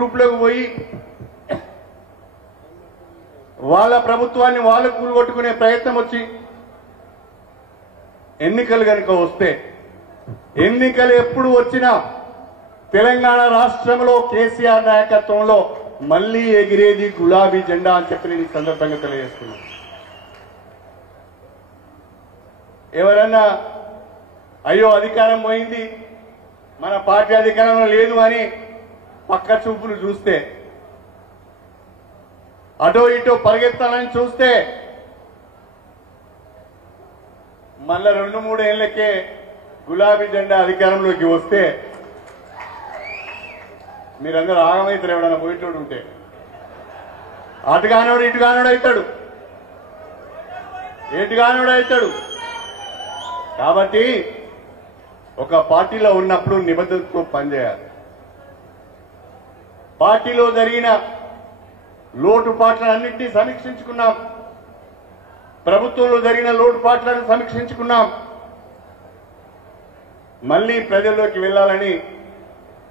గ్రూప్లోకి పోయి వాళ్ళ ప్రభుత్వాన్ని వాళ్ళు కూలగొట్టుకునే ప్రయత్నం వచ్చి ఎన్నికలు కనుక వస్తే ఎన్నికలు ఎప్పుడు వచ్చినా తెలంగాణ రాష్ట్రంలో కేసీఆర్ నాయకత్వంలో మళ్ళీ ఎగిరేది గులాబీ జెండా అని చెప్పి నేను ఈ సందర్భంగా తెలియజేస్తున్నాను. ఎవరన్నా అయ్యో అధికారం పోయింది మన పార్టీ అధికారంలో లేదు అని పక్క చూపులు చూస్తే అటో ఇటో పరిగెత్తాలని చూస్తే మళ్ళా 2-3 ఏళ్లకే గులాబీ జెండా అధికారంలోకి వస్తే మీరందరూ ఆగమవుతారు. ఎవడన్నా పోయేటోడు ఉంటే అటుగానోడు ఇటుగానోడు అవుతాడు, ఎటుగానోడు అవుతాడు. కాబట్టి ఒక పార్టీలో ఉన్నప్పుడు నిబద్ధతతో పనిచేయాలి. పార్టీలో జరిగిన లోటుపాట్లన్నింటినీ సమీక్షించుకున్నాం, ప్రభుత్వంలో జరిగిన లోటుపాట్లను సమీక్షించుకున్నాం. మళ్ళీ ప్రజల్లోకి వెళ్లాలని,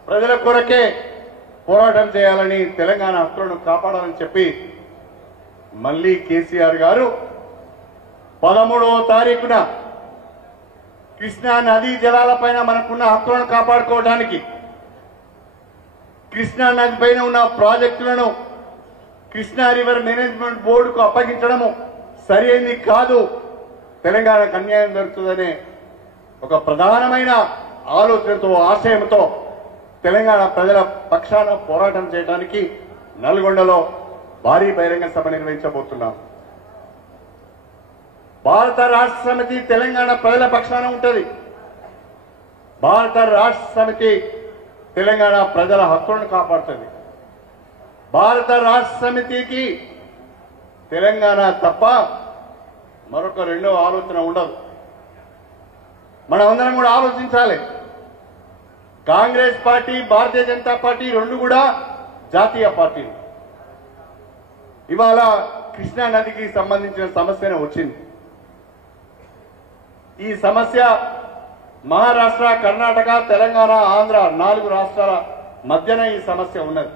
ప్రజల కొరకే పోరాటం చేయాలని, తెలంగాణ హక్కులను కాపాడాలని చెప్పి మళ్ళీ కేసీఆర్ గారు 13వ తారీఖున కృష్ణా నదీ జలాలపైన మనకున్న హక్కులను కాపాడుకోవడానికి కృష్ణా నది పైన ఉన్న ప్రాజెక్టులను కృష్ణా రివర్ మేనేజ్మెంట్ బోర్డుకు అప్పగించడము సరైనది కాదు, తెలంగాణకు అన్యాయం జరుగుతుందనే ఒక ప్రధానమైన ఆలోచనతో ఆశయంతో తెలంగాణ ప్రజల పక్షాన పోరాటం చేయడానికి నల్గొండలో భారీ బహిరంగ సభ నిర్వహించబోతున్నాం. భారత రాష్ట్ర సమితి తెలంగాణ ప్రజల పక్షాన ఉంటుంది. భారత రాష్ట్ర సమితి తెలంగాణ ప్రజల హక్కులను కాపాడుతుంది. భారత రాష్ట్ర సమితికి తెలంగాణ తప్ప మరొక రెండో ఆలోచన ఉండదు. మనమందరం కూడా ఆలోచించాలి. కాంగ్రెస్ పార్టీ, భారతీయ జనతా పార్టీ రెండు కూడా జాతీయ పార్టీలు. ఇవాళ కృష్ణా నదికి సంబంధించిన సమస్యనే వచ్చింది. ఈ సమస్య మహారాష్ట్ర, కర్ణాటక, తెలంగాణ, ఆంధ్ర 4 రాష్ట్రాల మధ్యన ఈ సమస్య ఉన్నది.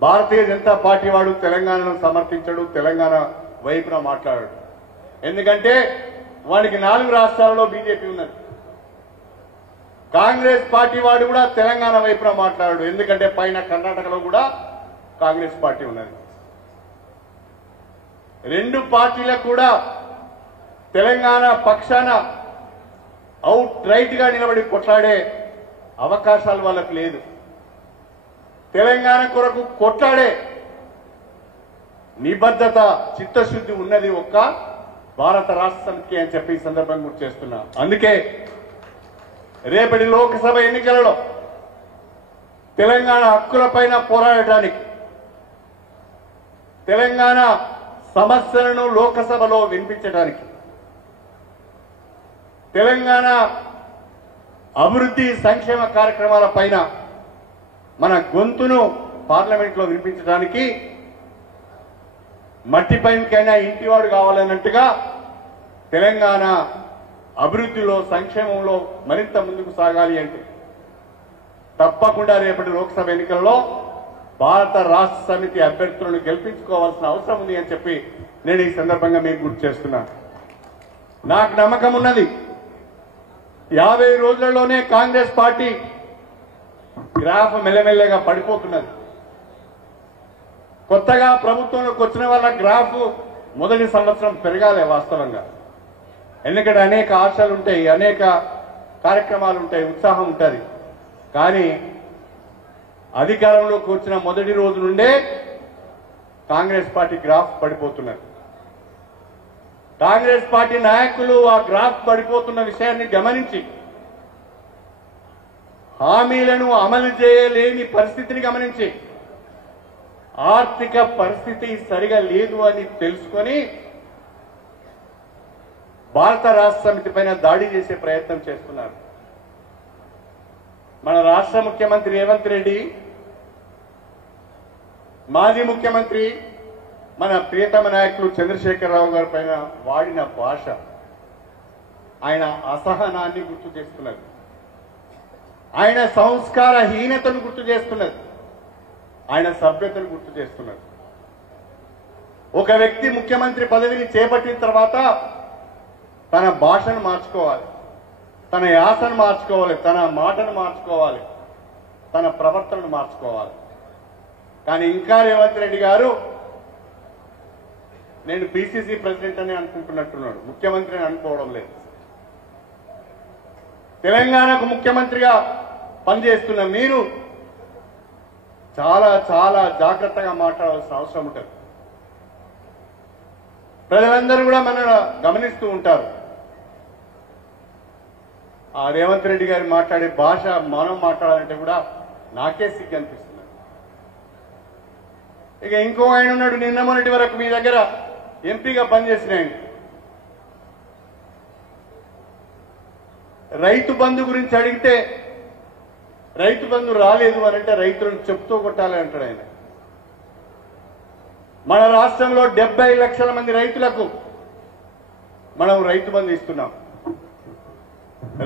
భారతీయ జనతా పార్టీ వాడు తెలంగాణను సమర్థించడు, తెలంగాణ వైపున మాట్లాడాడు. ఎందుకంటే వాడికి 4 రాష్ట్రాలలో బీజేపీ ఉన్నది. కాంగ్రెస్ పార్టీ వాడు కూడా తెలంగాణ వైపున మాట్లాడాడు, ఎందుకంటే పైన కర్ణాటకలో కూడా కాంగ్రెస్ పార్టీ ఉన్నది. రెండు పార్టీలకు కూడా తెలంగాణ పక్షాన అవుట్ రైట్ గా నిలబడి కొట్లాడే అవకాశాలు వాళ్ళకు లేదు. తెలంగాణ కొరకు కొట్లాడే నిబద్ధత, చిత్తశుద్ధి ఉన్నది ఒక్క భారత రాష్ట్ర సమితికి అని చెప్పి ఈ సందర్భంగా గుర్తు చేస్తున్నా. అందుకే రేపటి లోక్సభ ఎన్నికలలో తెలంగాణ హక్కులపైన పోరాడటానికి, తెలంగాణ సమస్యలను లోకసభలో వినిపించడానికి, తెలంగాణ అభివృద్ధి సంక్షేమ కార్యక్రమాల పైన మన గొంతును పార్లమెంట్లో వినిపించడానికి మట్టి పైనకైనా ఇంటివాడు కావాలన్నట్టుగా తెలంగాణ అభివృద్ధిలో, సంక్షేమంలో మరింత ముందుకు సాగాలి అంటే తప్పకుండా రేపటి లోక్సభ ఎన్నికల్లో భారత రాష్ట్ర సమితి అభ్యర్థులను గెలిపించుకోవాల్సిన అవసరం ఉంది అని చెప్పి నేను ఈ సందర్భంగా మీకు గుర్తు చేస్తున్నాను. నాకు నమ్మకం ఉన్నది, 50 రోజులలోనే కాంగ్రెస్ పార్టీ గ్రాఫ్ మెల్లమెల్లగా పడిపోతున్నది. కొత్తగా ప్రభుత్వంలోకి వచ్చిన వాళ్ళ గ్రాఫ్ మొదటి సంవత్సరం పెరగాలి వాస్తవంగా. ఎందుకంటే అనేక ఆశలు ఉంటాయి, అనేక కార్యక్రమాలు ఉంటాయి, ఉత్సాహం ఉంటుంది. కానీ అధికారంలోకి వచ్చిన మొదటి రోజు నుండే కాంగ్రెస్ పార్టీ గ్రాఫ్ పడిపోతున్నది. కాంగ్రెస్ పార్టీ నాయకులు ఆ గ్రాఫ్ పడిపోతున్న విషయాన్ని గమనించి హామీలను అమలు చేయలేని పరిస్థితిని గమనించి ఆర్థిక పరిస్థితి సరిగా లేదు అని తెలుసుకొని భారత రాష్ట్ర సమితి పైన దాడి చేసే ప్రయత్నం చేస్తున్నారు. మన రాష్ట్ర ముఖ్యమంత్రి రేవంత్ రెడ్డి, మాజీ ముఖ్యమంత్రి మన ప్రియతమ నాయకులు చంద్రశేఖరరావు గారి పైన వాడిన భాష ఆయన అసహనాన్ని గుర్తు చేస్తున్నారు. ఆయన సంస్కారహీనతను గుర్తు చేస్తున్నది, ఆయన సభ్యతను గుర్తు చేస్తున్నది. ఒక వ్యక్తి ముఖ్యమంత్రి పదవిని చేపట్టిన తర్వాత తన భాషను మార్చుకోవాలి, తన యాసను మార్చుకోవాలి, తన మాటను మార్చుకోవాలి, తన ప్రవర్తనను మార్చుకోవాలి. కానీ ఇంకా రేవంత్ రెడ్డి గారు నేను పిసిసి ప్రెసిడెంట్ అని అనుకుంటున్నట్టున్నాడు, ముఖ్యమంత్రి అని అనుకోవడం లేదు. తెలంగాణకు ముఖ్యమంత్రిగా పనిచేస్తున్న మీరు చాలా చాలా జాగ్రత్తగా మాట్లాడాల్సిన అవసరం ఉంటుంది. ప్రజలందరూ కూడా మనల్ని గమనిస్తూ ఉంటారు. ఆ రేవంత్ రెడ్డి గారు మాట్లాడే భాష మనం మాట్లాడాలంటే కూడా నాకే సిగ్గు అనిపిస్తుంది. ఇక ఇంకో ఆయన ఉన్నాడు, నిన్న మొన్నటి వరకు మీ దగ్గర ఎంపీగా పనిచేసిన ఆయన. రైతు బంధు గురించి అడిగితే రైతు బంధు రాలేదు అని అంటే రైతులను చెప్తూ కొట్టాలి అంటాడు ఆయన. మన రాష్ట్రంలో 70 లక్షల మంది రైతులకు మనం రైతు బంధు ఇస్తున్నాం,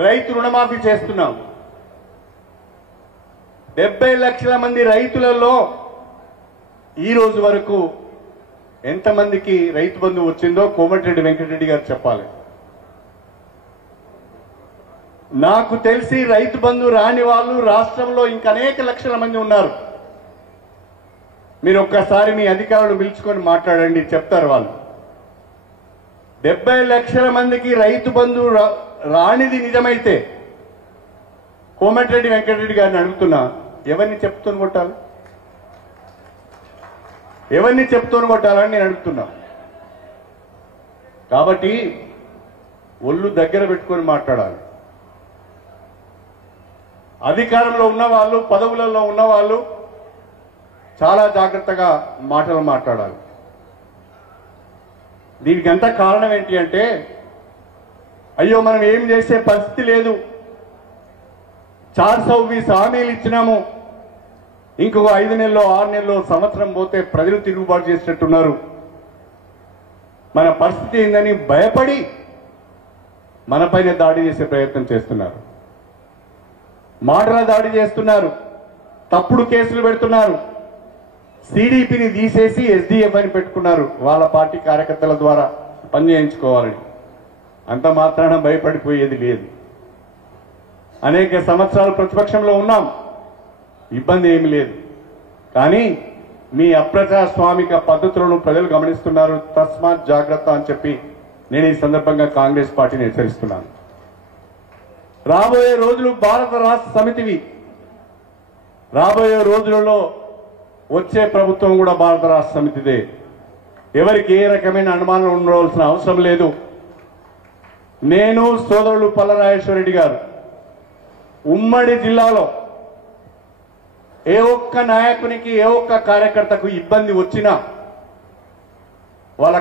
రైతు రుణమాఫీ చేస్తున్నాం. 70 లక్షల మంది రైతులలో ఈ రోజు వరకు ఎంతమందికి రైతు బంధు వచ్చిందో కోమటిరెడ్డి వెంకటరెడ్డి గారు చెప్పాలి. నాకు తెలిసి రైతు బంధు రాని వాళ్ళు రాష్ట్రంలో ఇంకా అనేక లక్షల మంది ఉన్నారు. మీరు ఒక్కసారి మీ అధికారులు పిలుచుకొని మాట్లాడండి, చెప్తారు వాళ్ళు. 70 లక్షల మందికి రైతు బంధు రానిది నిజమైతే కోమటిరెడ్డి వెంకటరెడ్డి గారిని అడుగుతున్నా, ఎవరిని చెప్తూని కొట్టాలి, ఎవరిని చెప్తూని కొట్టాలని నేను అడుగుతున్నా. కాబట్టి ఒళ్ళు దగ్గర పెట్టుకొని మాట్లాడాలి. అధికారంలో ఉన్నవాళ్ళు, పదవులలో ఉన్నవాళ్ళు చాలా జాగ్రత్తగా మాటలు మాట్లాడాలి. దీనికి అంతా కారణం ఏంటి అంటే, అయ్యో మనం ఏం చేసే పరిస్థితి లేదు, 420 హామీలు ఇచ్చినాము, ఇంకొక 5 నెలలో 6 నెలలో సంవత్సరం పోతే ప్రజలు తిరుగుబాటు చేసేటట్టున్నారు, మన పరిస్థితి ఏందని భయపడి మనపైన దాడి చేసే ప్రయత్నం చేస్తున్నారు. మాటల దాడి చేస్తున్నారు, తప్పుడు కేసులు పెడుతున్నారు, సిడిపిని తీసేసి ఎస్డిఎఫ్ అని పెట్టుకున్నారు వాళ్ళ పార్టీ కార్యకర్తల ద్వారా పని చేయించుకోవాలని. అంత మాత్రాన భయపడిపోయేది లేదు. అనేక సంవత్సరాలు ప్రతిపక్షంలో ఉన్నాం, ఇబ్బంది ఏమి లేదు. కానీ మీ అప్రజాస్వామిక పద్ధతులను ప్రజలు గమనిస్తున్నారు, తస్మాత్ జాగ్రత్త అని చెప్పి నేను ఈ సందర్భంగా కాంగ్రెస్ పార్టీని హెచ్చరిస్తున్నాను. రాబోయే రోజులు భారత రాష్ట్ర సమితివి, రాబోయే రోజులలో వచ్చే ప్రభుత్వం కూడా భారత రాష్ట్ర సమితిదే. ఎవరికి ఏ రకమైన అనుమానం ఉండవలసిన అవసరం లేదు. నేను సోదరులు పల్లరాజేశ్వర రెడ్డి గారు ఉమ్మడి జిల్లాలో ఏ ఒక్క నాయకునికి, ఏ ఒక్క కార్యకర్తకు ఇబ్బంది వచ్చినా వాళ్ళ